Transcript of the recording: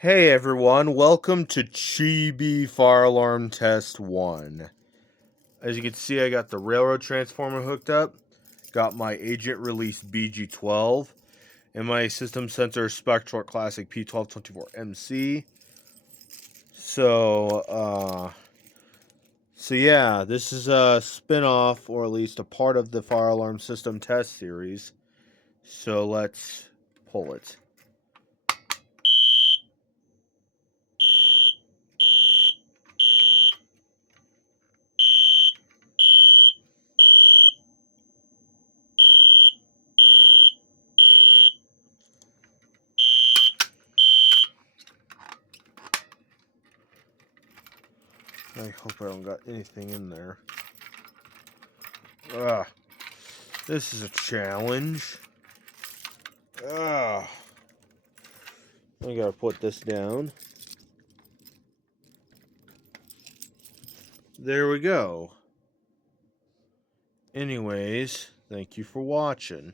Hey everyone, welcome to Chibi Fire Alarm Test 1. As you can see, I got the railroad transformer hooked up, got my agent release BG12, and my system sensor SpectrAlert Classic P1224MC. So yeah, this is a spin-off, or at least a part of the fire alarm system test series. So let's pull it. I hope I don't got anything in there. This is a challenge. I gotta put this down. There we go. Anyways, thank you for watching.